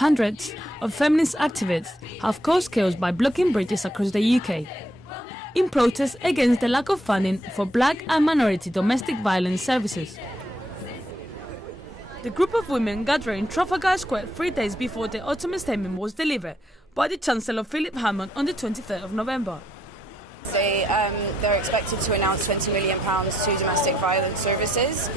Hundreds of feminist activists have caused chaos by blocking bridges across the UK in protest against the lack of funding for black and minority domestic violence services. The group of women gathered in Trafalgar Square 3 days before the autumn statement was delivered by the Chancellor Philip Hammond on the 23rd of November. They're expected to announce £20 million to domestic violence services.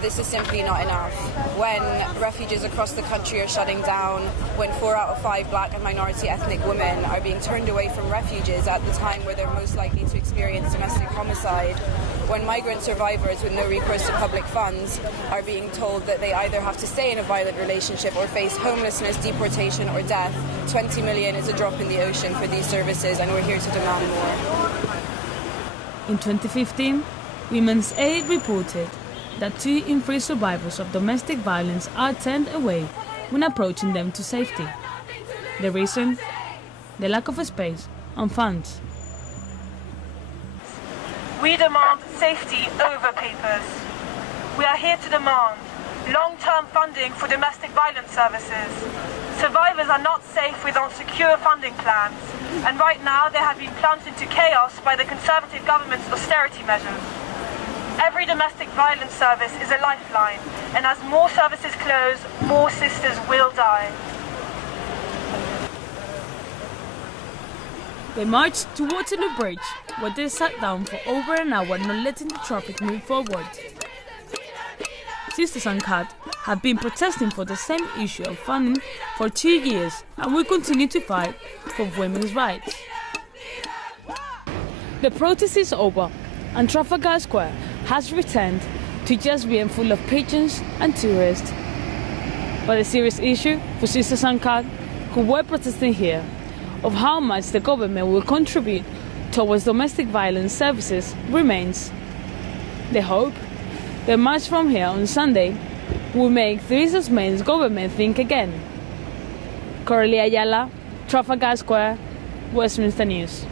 This is simply not enough. When refuges across the country are shutting down, when 4 out of 5 black and minority ethnic women are being turned away from refuges at the time where they're most likely to experience domestic homicide, when migrant survivors with no recourse to public funds are being told that they either have to stay in a violent relationship or face homelessness, deportation or death, 20 million is a drop in the ocean for these services, and we're here to demand more. In 2015, Women's Aid reported that 2 in 3 survivors of domestic violence are turned away when approaching them to safety. The reason? The lack of space and funds. We demand safety over papers. We are here to demand long-term funding for domestic violence services. Survivors are not safe without secure funding plans, and right now they have been plunged into chaos by the Conservative government's austerity measures. Every domestic violence service is a lifeline, and as more services close, more sisters will die. They marched to Waterloo Bridge, where they sat down for over an hour, not letting the traffic move forward. Sisters Uncut have been protesting for the same issue of funding for 2 years and will continue to fight for women's rights. The protest is over and Trafalgar Square has returned to just being full of patrons and tourists. But the serious issue for Sisters Uncut, who were protesting here, of how much the government will contribute towards domestic violence services remains. They hope the march from here on Sunday will make Theresa May's government think again. Coralie Ayala, Trafalgar Square, Westminster News.